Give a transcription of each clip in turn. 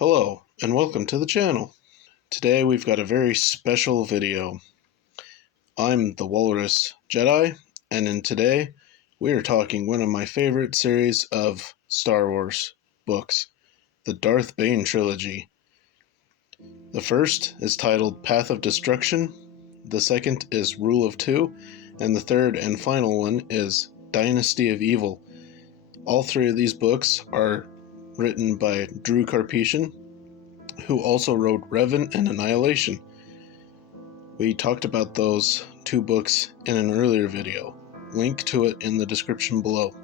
Hello, and welcome to the channel. Today we've got a very special video. I'm the Walrus Jedi, and today we are talking one of my favorite series of Star Wars books, the Darth Bane Trilogy. The first is titled Path of Destruction, the second is Rule of Two, and the third and final one is Dynasty of Evil. All three of these books are written by Drew Karpyshyn, who also wrote Revan and Annihilation. We talked about those two books in an earlier video. Link to it in the description below.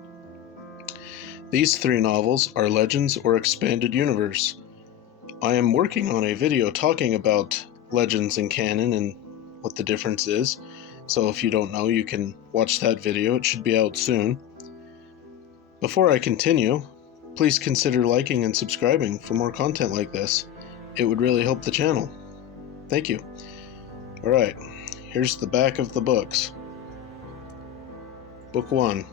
These three novels are Legends or Expanded Universe. I am working on a video talking about Legends and canon and what the difference is, so if you don't know, you can watch that video. It should be out soon. Before I continue, please consider liking and subscribing for more content like this. It would really help the channel. Thank you. Alright, here's the back of the books. Book 1.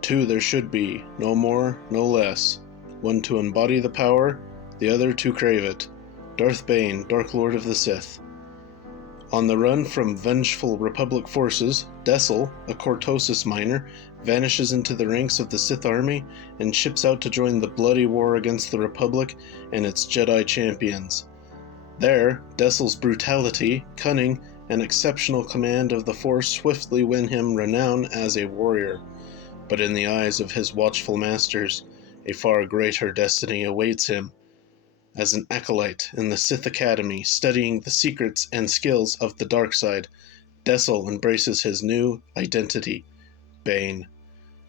Two there should be, no more, no less. One to embody the power, the other to crave it. Darth Bane, Dark Lord of the Sith. On the run from vengeful Republic forces, Dessel, a Cortosis miner, vanishes into the ranks of the Sith army and ships out to join the bloody war against the Republic and its Jedi champions. There, Dessel's brutality, cunning, and exceptional command of the Force swiftly win him renown as a warrior. But in the eyes of his watchful masters, a far greater destiny awaits him. As an acolyte in the Sith Academy, studying the secrets and skills of the dark side, Dessel embraces his new identity, Bane.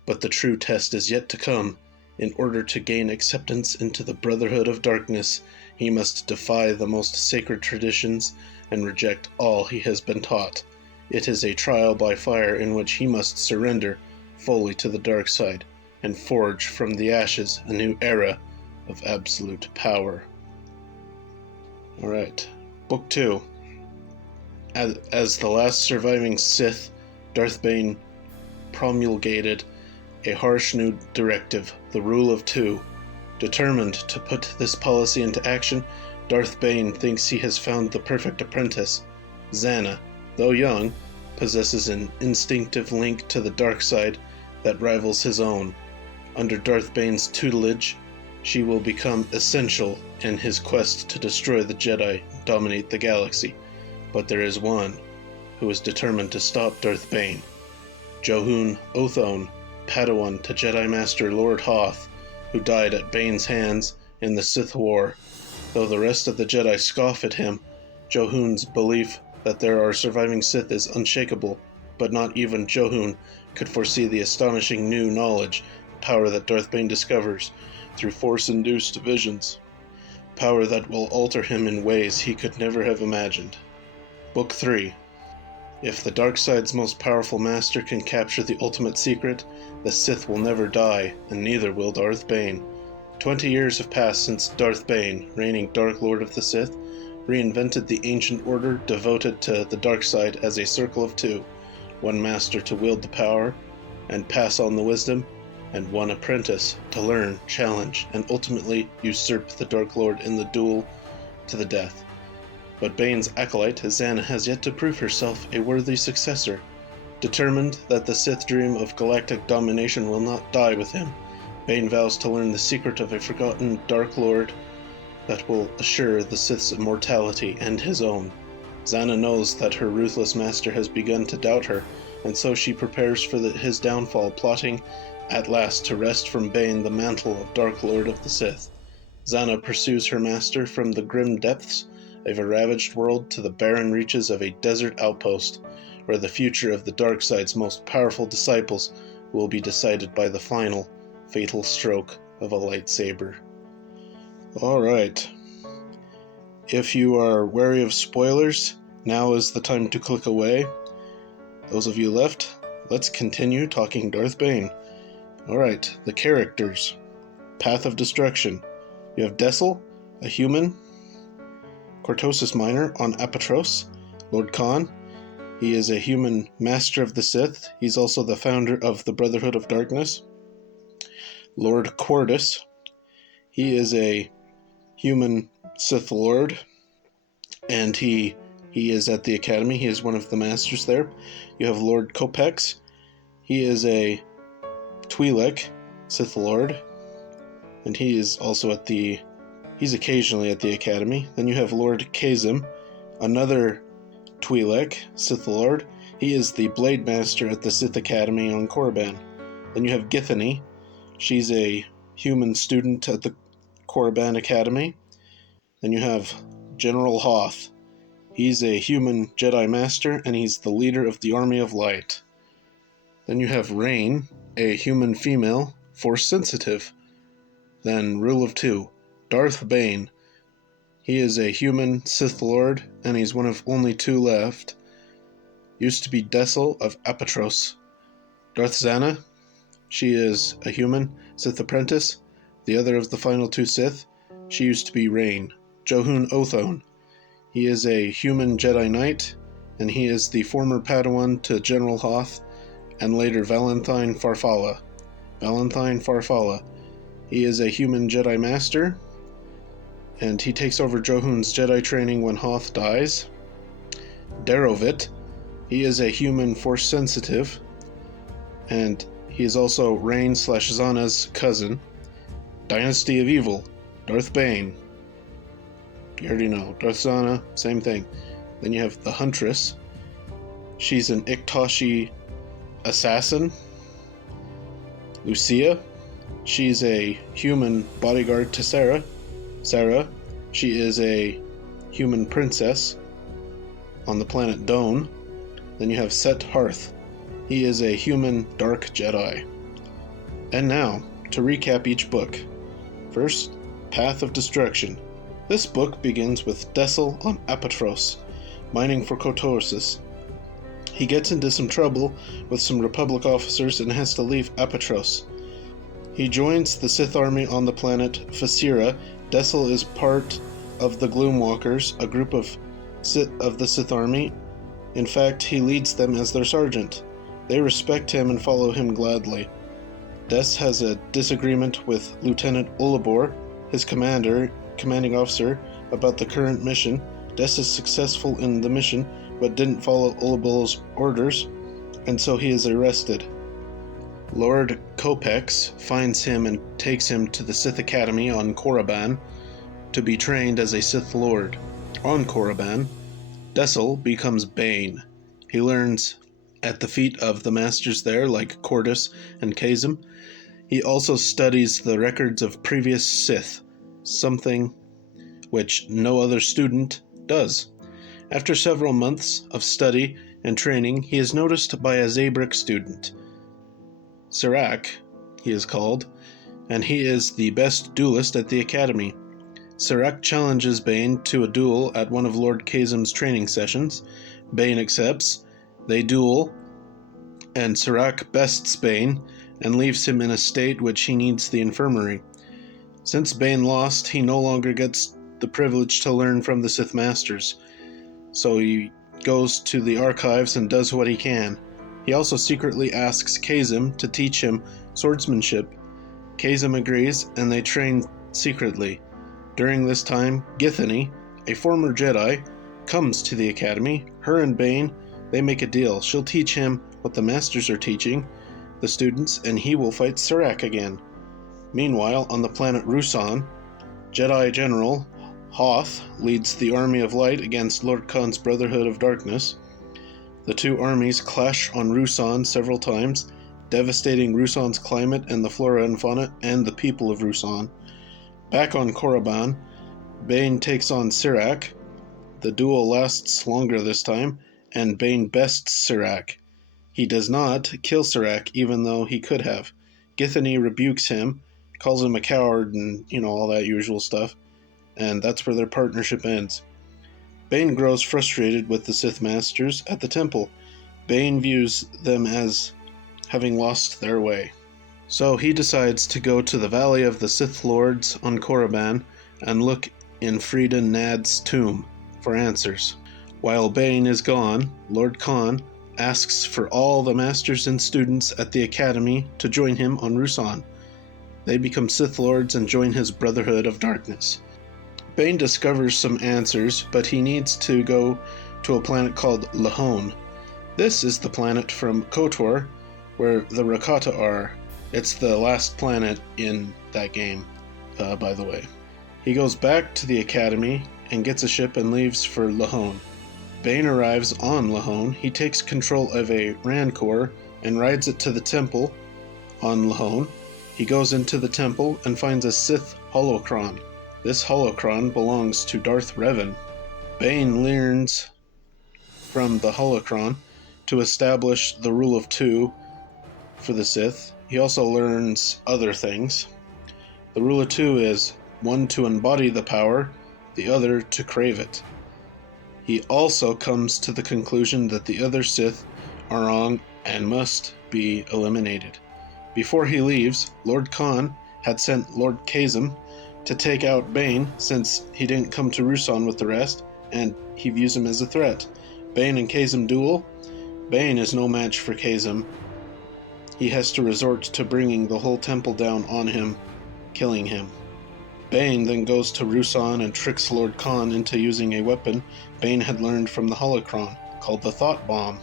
But the true test is yet to come. In order to gain acceptance into the Brotherhood of Darkness, he must defy the most sacred traditions and reject all he has been taught. It is a trial by fire in which he must surrender fully to the dark side and forge from the ashes a new era of absolute power. Alright, Book 2. As the last surviving Sith, Darth Bane promulgated a harsh new directive, the Rule of Two. Determined to put this policy into action, Darth Bane thinks he has found the perfect apprentice. Zannah, though young, possesses an instinctive link to the dark side that rivals his own. Under Darth Bane's tutelage, she will become essential in his quest to destroy the Jedi and dominate the galaxy. But there is one who is determined to stop Darth Bane. Johun Othone, Padawan to Jedi Master Lord Hoth, who died at Bane's hands in the Sith War. Though the rest of the Jedi scoff at him, Johun's belief that there are surviving Sith is unshakable, but not even Johun could foresee the astonishing new knowledge, power that Darth Bane discovers through Force-induced visions, power that will alter him in ways he could never have imagined. Book 3. If the dark side's most powerful master can capture the ultimate secret, the Sith will never die, and neither will Darth Bane. 20 years have passed since Darth Bane, reigning Dark Lord of the Sith, reinvented the ancient order devoted to the dark side as a circle of two, one master to wield the power and pass on the wisdom, and one apprentice to learn, challenge, and ultimately usurp the Dark Lord in the duel to the death. But Bane's acolyte, Zannah, has yet to prove herself a worthy successor. Determined that the Sith dream of galactic domination will not die with him, Bane vows to learn the secret of a forgotten Dark Lord that will assure the Sith's immortality and his own. Zannah knows that her ruthless master has begun to doubt her, and so she prepares for his downfall, plotting at last to wrest from Bane the mantle of Dark Lord of the Sith. Zannah pursues her master from the grim depths of a ravaged world to the barren reaches of a desert outpost, where the future of the dark side's most powerful disciples will be decided by the final, fatal stroke of a lightsaber. Alright. If you are wary of spoilers, now is the time to click away. Those of you left, let's continue talking Darth Bane. Alright, the characters. Path of Destruction. You have Dessel, a human, Cortosis miner on Apatros. Lord Khan. He is a human master of the Sith. He's also the founder of the Brotherhood of Darkness. Lord Quartus. He is a human Sith Lord, and he is at the Academy. He is one of the masters there. You have Lord Copex. He is a Twi'lek Sith Lord, and he is also he's occasionally at the Academy. Then you have Lord Kazim, another Twi'lek Sith Lord. He is the Blade Master at the Sith Academy on Korriban. Then you have Githany. She's a human student at the Korriban Academy. Then you have General Hoth. He's a human Jedi Master, and he's the leader of the Army of Light. Then you have Rain, a human female, Force sensitive. Then Rule of Two, Darth Bane. He is a human Sith Lord, and he's one of only two left. Used to be Dessel of Apatros. Darth Zana. She is a human Sith apprentice, the other of the final two Sith. She used to be Rain. Johun Othone. He is a human Jedi Knight, and he is the former Padawan to General Hoth, and later Valentine Farfalla. Valentine Farfalla. He is a human Jedi Master, and he takes over Johun's Jedi training when Hoth dies. Darovit. He is a human Force sensitive, and he is also Rain/Zana's cousin. Dynasty of Evil, Darth Bane. You already know. Darth Zana, same thing. Then you have the Huntress. She's an Iktashi assassin. Lucia. She's a human bodyguard to Sarah. Sarah. She is a human princess on the planet Done. Then you have Set Hearth. He is a human dark Jedi. And now, to recap each book. First, Path of Destruction. This book begins with Dessel on Apatros, mining for Kotorsis. He gets into some trouble with some Republic officers and has to leave Apatros. He joins the Sith army on the planet Fasira. Dessel is part of the Gloomwalkers, a group of the Sith army. In fact, he leads them as their sergeant. They respect him and follow him gladly. Des has a disagreement with Lieutenant Ulabor, his commanding officer, about the current mission. Des is successful in the mission, but didn't follow Ulabor's orders, and so he is arrested. Lord Copex finds him and takes him to the Sith Academy on Korriban to be trained as a Sith Lord. On Korriban, Dessel becomes Bane. He learns at the feet of the masters there, like Cordus and Kazim. He also studies the records of previous Sith, something which no other student does. After several months of study and training, he is noticed by a Zabrak student. Serac, he is called, and he is the best duelist at the Academy. Serac challenges Bane to a duel at one of Lord Kazim's training sessions. Bane accepts. They duel, and Serac bests Bane and leaves him in a state which he needs the infirmary. Since Bane lost, he no longer gets the privilege to learn from the Sith Masters, so he goes to the archives and does what he can. He also secretly asks Kazim to teach him swordsmanship. Kazim agrees, and they train secretly. During this time, Githany, a former Jedi, comes to the Academy. Her and Bane, they make a deal. She'll teach him what the Masters are teaching the students, and he will fight Serac again. Meanwhile, on the planet Ruusan, Jedi General Hoth leads the Army of Light against Lord Khan's Brotherhood of Darkness. The two armies clash on Ruusan several times, devastating Ruusan's climate and the flora and fauna and the people of Ruusan. Back on Korriban, Bane takes on Serac. The duel lasts longer this time, and Bane bests Serac. He does not kill Serac, even though he could have. Githany rebukes him, calls him a coward, and, all that usual stuff, and that's where their partnership ends. Bane grows frustrated with the Sith Masters at the temple. Bane views them as having lost their way. So he decides to go to the Valley of the Sith Lords on Korriban and look in Friedan Nad's tomb for answers. While Bane is gone, Lord Khan asks for all the masters and students at the Academy to join him on Ruusan. They become Sith Lords and join his Brotherhood of Darkness. Bane discovers some answers, but he needs to go to a planet called Lahone. This is the planet from KOTOR, where the Rakata are. It's the last planet in that game, by the way. He goes back to the Academy and gets a ship and leaves for Lahone. Bane arrives on Lahone. He takes control of a Rancor and rides it to the temple on Lahone. He goes into the temple and finds a Sith holocron. This holocron belongs to Darth Revan. Bane learns from the holocron to establish the rule of two for the Sith. He also learns other things. The rule of two is one to embody the power, the other to crave it. He also comes to the conclusion that the other Sith are wrong and must be eliminated. Before he leaves, Lord Khan had sent Lord Kazem to take out Bane since he didn't come to Ruusan with the rest, and he views him as a threat. Bane and Kazem duel. Bane is no match for Kazem. He has to resort to bringing the whole temple down on him, killing him. Bane then goes to Ruusan and tricks Lord Khan into using a weapon Bane had learned from the holocron, called the Thought Bomb.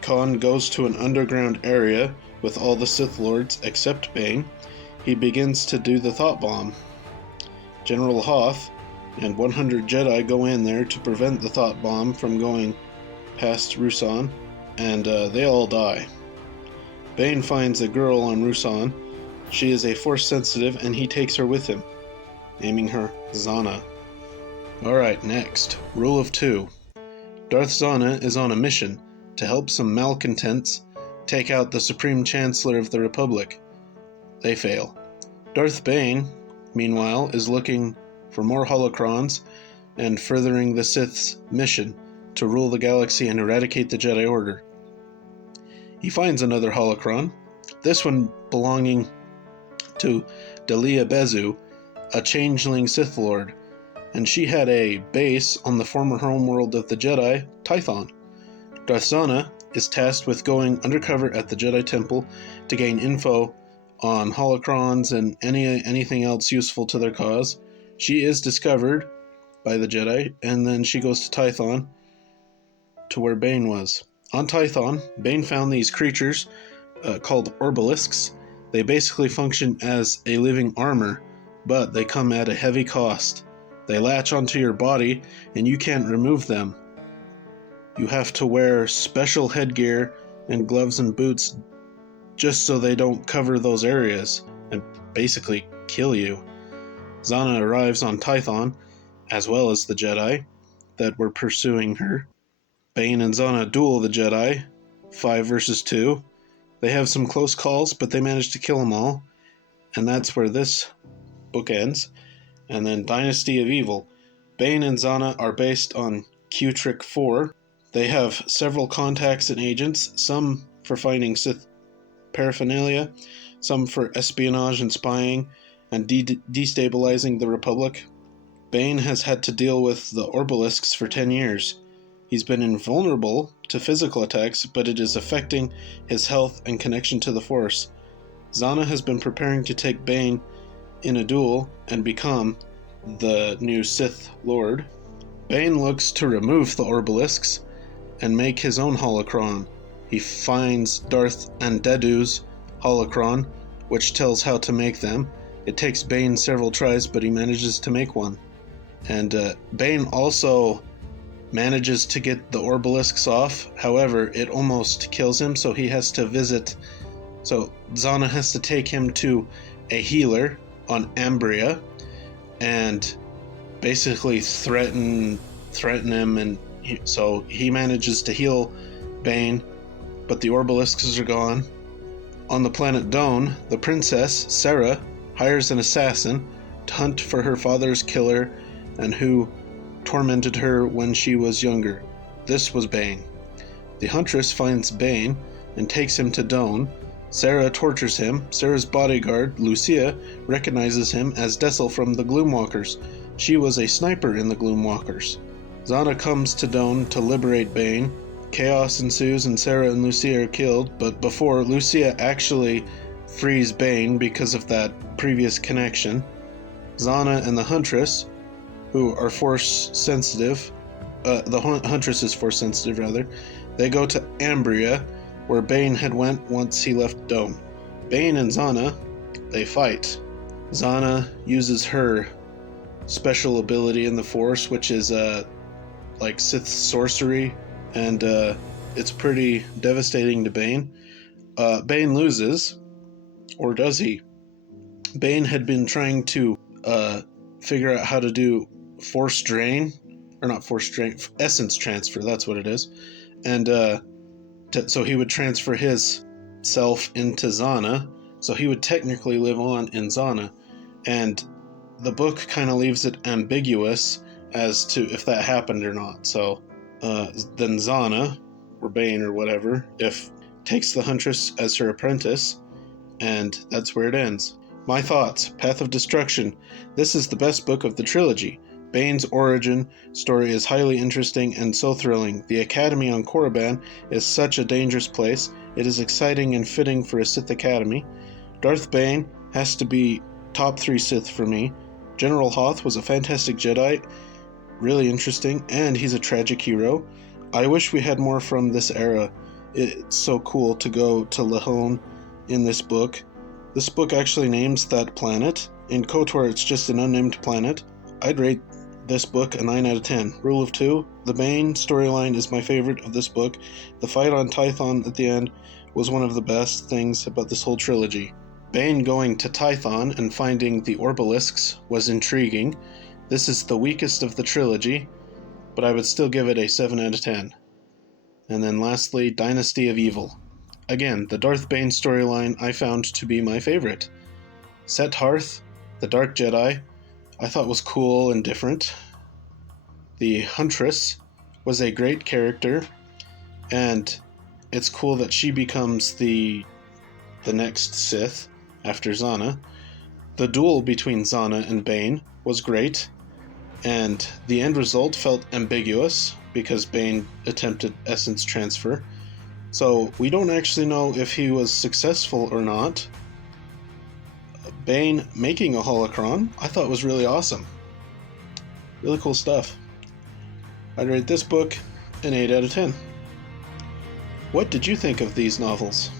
Khan goes to an underground area with all the Sith Lords except Bane. He begins to do the Thought Bomb. General Hoth and 100 Jedi go in there to prevent the Thought Bomb from going past Ruusan, and they all die. Bane finds a girl on Ruusan. She is a Force sensitive, and he takes her with him, naming her Zana. Alright, next. Rule of Two. Darth Zana is on a mission to help some malcontents take out the Supreme Chancellor of the Republic. They fail. Darth Bane, meanwhile, is looking for more holocrons and furthering the Sith's mission to rule the galaxy and eradicate the Jedi Order. He finds another holocron, this one belonging to Delia Bezu, a changeling Sith Lord, and she had a base on the former homeworld of the Jedi, Tython. Darth Zana is tasked with going undercover at the Jedi Temple to gain info on holocrons and anything else useful to their cause. She is discovered by the Jedi, and then she goes to Tython, to where Bane was. On Tython, Bane found these creatures called Orbalisks. They basically function as a living armor, but they come at a heavy cost. They latch onto your body, and you can't remove them. You have to wear special headgear and gloves and boots just so they don't cover those areas and basically kill you. Zana arrives on Tython, as well as the Jedi that were pursuing her. Bane and Zana duel the Jedi, 5 versus 2. They have some close calls, but they manage to kill them all. And that's where this book ends. And then Dynasty of Evil. Bane and Zana are based on Q-Trick 4. They have several contacts and agents, some for finding Sith paraphernalia, some for espionage and spying, and destabilizing the Republic. Bane has had to deal with the Orbalisks for 10 years. He's been invulnerable to physical attacks, but it is affecting his health and connection to the Force. Zana has been preparing to take Bane in a duel and become the new Sith Lord. Bane looks to remove the Orbalisks and make his own holocron. He finds Darth Andedu's holocron, which tells how to make them. It takes Bane several tries, but he manages to make one. And Bane also manages to get the Orbalisks off. However, it almost kills him, so he has to visit. So Zana has to take him to a healer on Ambria and basically threaten him, and so he manages to heal Bane, but the Orbalisks are gone. On the planet Doan, the princess, Sarah, hires an assassin to hunt for her father's killer and who tormented her when she was younger. This was Bane. The Huntress finds Bane and takes him to Doan. Sarah tortures him. Sarah's bodyguard, Lucia, recognizes him as Dessel from the Gloomwalkers. She was a sniper in the Gloomwalkers. Zana comes to Doan to liberate Bane. Chaos ensues and Sarah and Lucia are killed, but before Lucia actually frees Bane because of that previous connection, Zana and the Huntress who are force sensitive. The Huntress is force sensitive, rather. They go to Ambria, where Bane had went once he left Dome. Bane and Zana, they fight. Zana uses her special ability in the Force, which is like Sith sorcery, and it's pretty devastating to Bane. Bane loses, or does he? Bane had been trying to figure out how to do Force Drain, or not Force Drain, Essence Transfer, that's what it is. And so he would transfer his self into Zana, so he would technically live on in Zana. And the book kind of leaves it ambiguous as to if that happened or not. So then Zana, or Bane or whatever, takes the Huntress as her apprentice, and that's where it ends. My thoughts: Path of Destruction. This is the best book of the trilogy. Bane's origin story is highly interesting and so thrilling. The Academy on Korriban is such a dangerous place. It is exciting and fitting for a Sith Academy. Darth Bane has to be top 3 Sith for me. General Hoth was a fantastic Jedi, really interesting, and he's a tragic hero. I wish we had more from this era. It's so cool to go to Lahone in this book. This book actually names that planet. In KOTOR, it's just an unnamed planet. I'd rate this book a 9 out of 10. Rule of 2, the Bane storyline is my favorite of this book. The fight on Tython at the end was one of the best things about this whole trilogy. Bane going to Tython and finding the Orbalisks was intriguing. This is the weakest of the trilogy, but I would still give it a 7 out of 10. And then lastly, Dynasty of Evil. Again, the Darth Bane storyline I found to be my favorite. Set Hearth, the Dark Jedi, I thought was cool and different. The Huntress was a great character, and it's cool that she becomes the next Sith after Zana. The duel between Zana and Bane was great, and the end result felt ambiguous because Bane attempted essence transfer. So we don't actually know if he was successful or not. Bane making a holocron, I thought was really awesome. Really cool stuff. I'd rate this book an 8 out of 10. What did you think of these novels?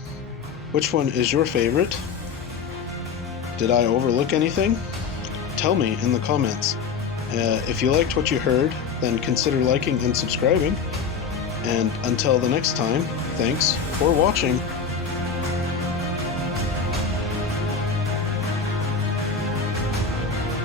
Which one is your favorite? Did I overlook anything? Tell me in the comments. If you liked what you heard, then consider liking and subscribing. And until the next time, thanks for watching.